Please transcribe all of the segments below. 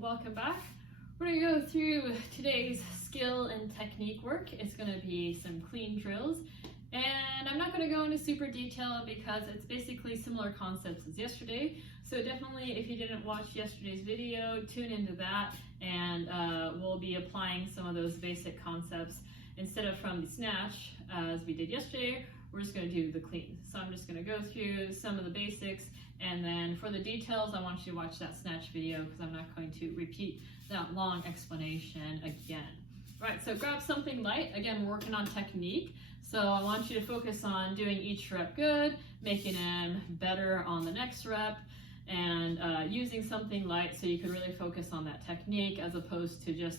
Welcome back. We're going to go through today's skill and technique work. It's going to be some clean drills, and I'm not going to go into super detail because it's basically similar concepts as yesterday. So definitely, if you didn't watch yesterday's video, tune into that, and we'll be applying some of those basic concepts instead of from the snatch as we did yesterday. We're just going to do the clean. So I'm just going to go through some of the basics, and then for the details, I want you to watch that snatch video because I'm not going to repeat that long explanation again. All right, so grab something light. Again, we're working on technique. So I want you to focus on doing each rep good, making them better on the next rep, and using something light so you can really focus on that technique as opposed to just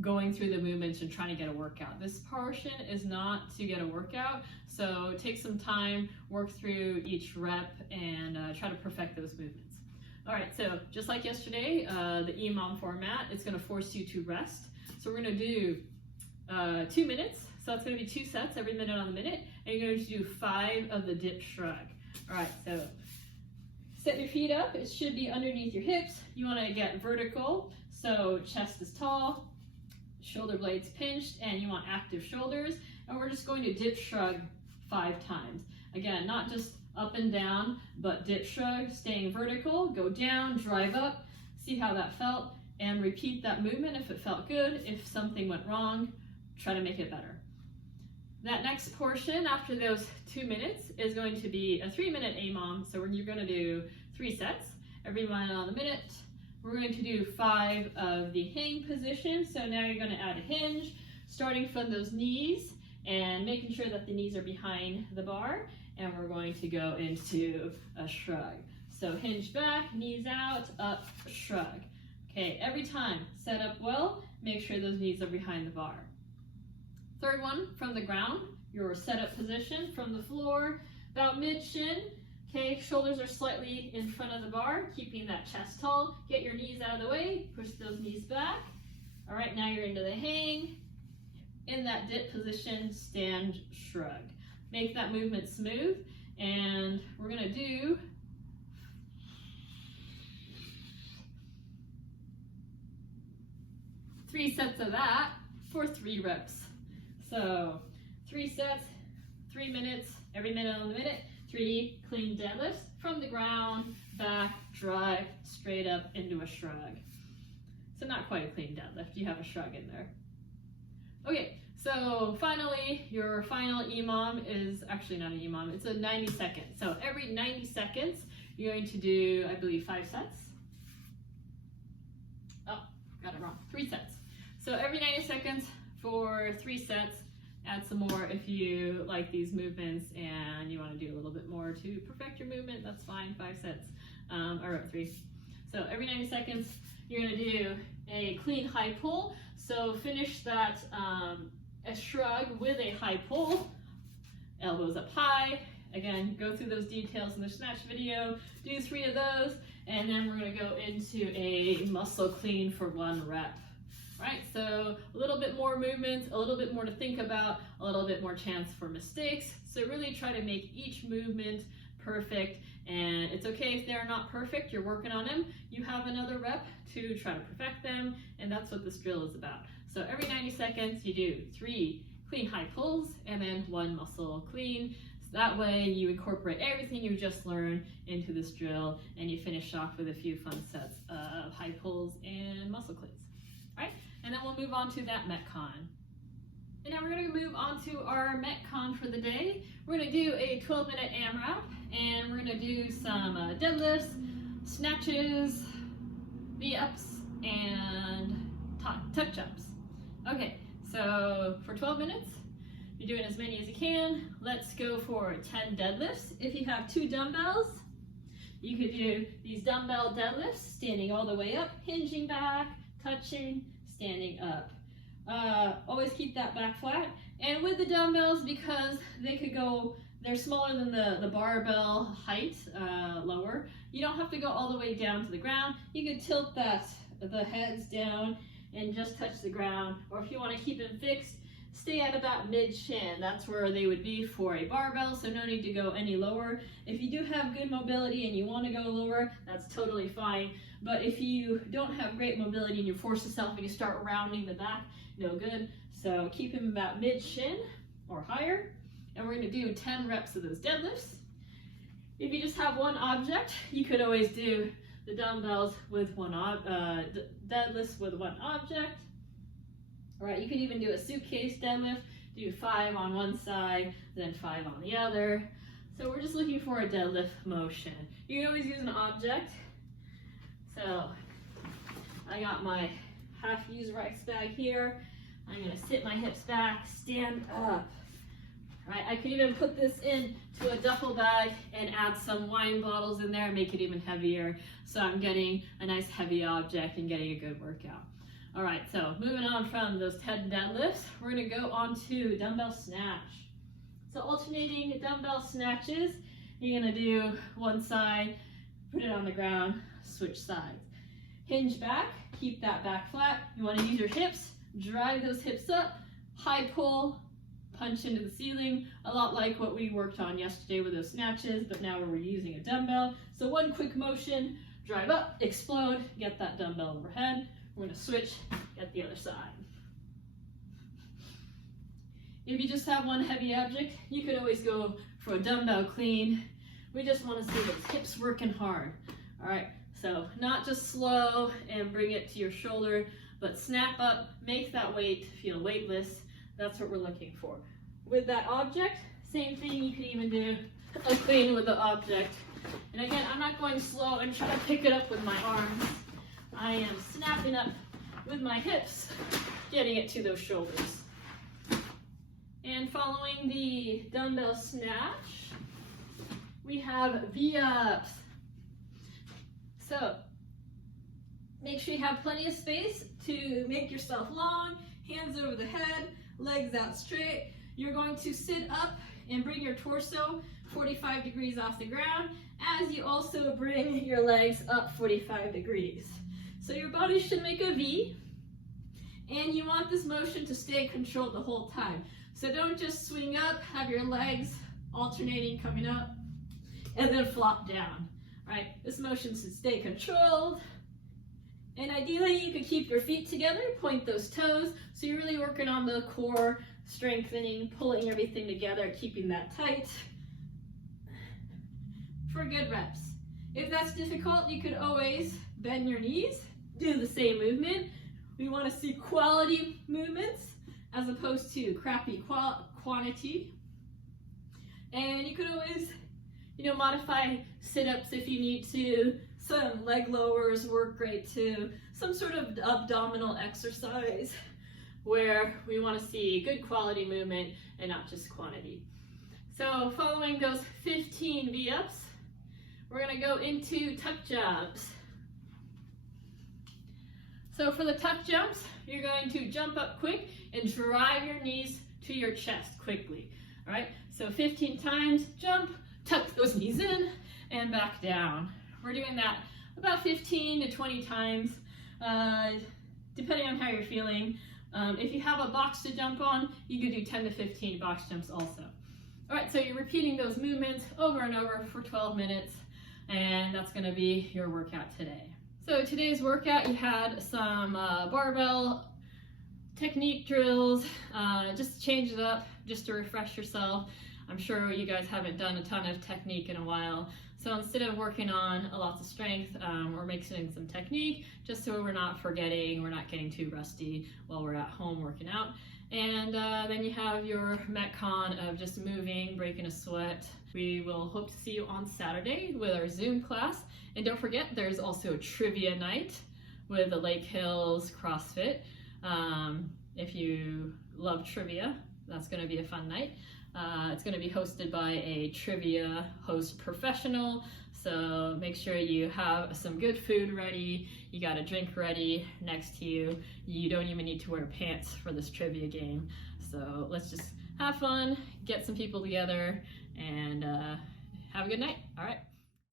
going through the movements and trying to get a workout. This portion is not to get a workout, so take some time, work through each rep, and try to perfect those movements. All right, so just like yesterday, the EMOM format is going to force you to rest. So we're going to do 2 minutes, so it's going to be 2 sets every minute on the minute, and you're going to do 5 of the Dip Shrug. All right, so set your feet up. It should be underneath your hips. You want to get vertical, so chest is tall, shoulder blades pinched, and you want active shoulders. And we're just going to dip shrug 5 times. Again, not just up and down, but dip shrug, staying vertical, go down, drive up, see how that felt, and repeat that movement if it felt good. If something went wrong, try to make it better. That next portion after those 2 minutes is going to be a 3-minute EMOM. So you're going to do 3 sets, every minute on the minute. We're going to do 5 of the hang position. So now you're going to add a hinge, starting from those knees and making sure that the knees are behind the bar. And we're going to go into a shrug. So hinge back, knees out, up, shrug. Okay, every time, set up well, make sure those knees are behind the bar. Third one, from the ground, your setup position from the floor, about mid-shin. Okay, shoulders are slightly in front of the bar, keeping that chest tall. Get your knees out of the way, push those knees back. All right, now you're into the hang. In that dip position, stand shrug. Make that movement smooth, and we're gonna do 3 sets of that for 3 reps. So 3 sets, 3 minutes, every minute on the minute. 3 clean deadlifts from the ground, back, drive, straight up into a shrug. So not quite a clean deadlift, you have a shrug in there. Okay, so finally, your final EMOM is actually not an EMOM, it's a 90 seconds. So every 90 seconds, you're going to do, I believe, 5 sets. Oh, got it wrong, 3 sets. So every 90 seconds for 3 sets. Add some more if you like these movements and you want to do a little bit more to perfect your movement. That's fine, 5 sets, or 3. So every 90 seconds, you're going to do a clean high pull. So finish that a shrug with a high pull, elbows up high. Again, go through those details in the snatch video. Do 3 of those, and then we're going to go into a muscle clean for 1 rep. Right, so a little bit more movement, a little bit more to think about, a little bit more chance for mistakes. So really try to make each movement perfect, and it's okay if they're not perfect, you're working on them. You have another rep to try to perfect them, and that's what this drill is about. So every 90 seconds, you do 3 clean high pulls, and then 1 muscle clean. So that way you incorporate everything you just learned into this drill, and you finish off with a few fun sets of high pulls and muscle cleans. Right? And then we'll move on to that Metcon. And now we're going to move on to our Metcon for the day. We're going to do a 12-minute AMRAP, and we're going to do some deadlifts, snatches, V-ups, and tuck jumps. Okay, so for 12 minutes, you're doing as many as you can. Let's go for 10 deadlifts. If you have 2 dumbbells, you could do these dumbbell deadlifts, standing all the way up, hinging back, touching, standing up. Always keep that back flat. And with the dumbbells, because they could go, they're smaller than the barbell height, lower, you don't have to go all the way down to the ground. You can tilt the heads down and just touch the ground. Or if you want to keep them fixed, stay at about mid-shin. That's where they would be for a barbell, so no need to go any lower. If you do have good mobility and you want to go lower, that's totally fine. But if you don't have great mobility and you force yourself and you start rounding the back, no good. So keep him about mid-shin or higher. And we're gonna do 10 reps of those deadlifts. If you just have one object, you could always do the dumbbells with deadlifts with one object. All right, you could even do a suitcase deadlift, do 5 on one side, then 5 on the other. So we're just looking for a deadlift motion. You can always use an object. So I got my half-used rice bag here. I'm gonna sit my hips back, stand up. All right, I could even put this into a duffel bag and add some wine bottles in there and make it even heavier. So I'm getting a nice heavy object and getting a good workout. All right, so moving on from those 10 deadlifts, we're gonna go on to dumbbell snatch. So alternating dumbbell snatches, you're gonna do one side, put it on the ground, switch sides. Hinge back, keep that back flat. You wanna use your hips, drive those hips up, high pull, punch into the ceiling, a lot like what we worked on yesterday with those snatches, but now we're using a dumbbell. So one quick motion, drive up, explode, get that dumbbell overhead. We're gonna switch, get the other side. If you just have one heavy object, you could always go for a dumbbell clean. We just wanna see those hips working hard. All right, so not just slow and bring it to your shoulder, but snap up, make that weight feel weightless. That's what we're looking for. With that object, same thing, you could even do a clean with the object. And again, I'm not going slow and trying to pick it up with my arms. I am snapping up with my hips, getting it to those shoulders. And following the dumbbell snatch, we have V-ups. So make sure you have plenty of space to make yourself long, hands over the head, legs out straight. You're going to sit up and bring your torso 45 degrees off the ground as you also bring your legs up 45 degrees. So your body should make a V, and you want this motion to stay controlled the whole time. So don't just swing up, have your legs alternating coming up, and then flop down. All right, this motion should stay controlled. And ideally, you could keep your feet together, point those toes, so you're really working on the core, strengthening, pulling everything together, keeping that tight for good reps. If that's difficult, you could always bend your knees, do the same movement. We want to see quality movements as opposed to crappy quantity. And you could always, modify sit-ups if you need to. Some leg lowers work great too. Some sort of abdominal exercise where we want to see good quality movement and not just quantity. So following those 15 V-ups, we're going to go into tuck jumps. So for the tuck jumps, you're going to jump up quick and drive your knees to your chest quickly. All right, so 15 times, jump, tuck those knees in, and back down. We're doing that about 15 to 20 times, depending on how you're feeling. If you have a box to jump on, you could do 10 to 15 box jumps also. All right, so you're repeating those movements over and over for 12 minutes, and that's gonna be your workout today. So today's workout, you had some barbell technique drills, just to change it up, just to refresh yourself. I'm sure you guys haven't done a ton of technique in a while. So instead of working on a lot of strength, we're mixing some technique just so we're not forgetting, we're not getting too rusty while we're at home working out. And then you have your Metcon of just moving, breaking a sweat. We will hope to see you on Saturday with our Zoom class. And don't forget, there's also a trivia night with the Lake Hills CrossFit. If you love trivia, that's gonna be a fun night. It's going to be hosted by a trivia host professional, so make sure you have some good food ready, you got a drink ready next to you. You don't even need to wear pants for this trivia game. So let's just have fun, get some people together, and have a good night. All right.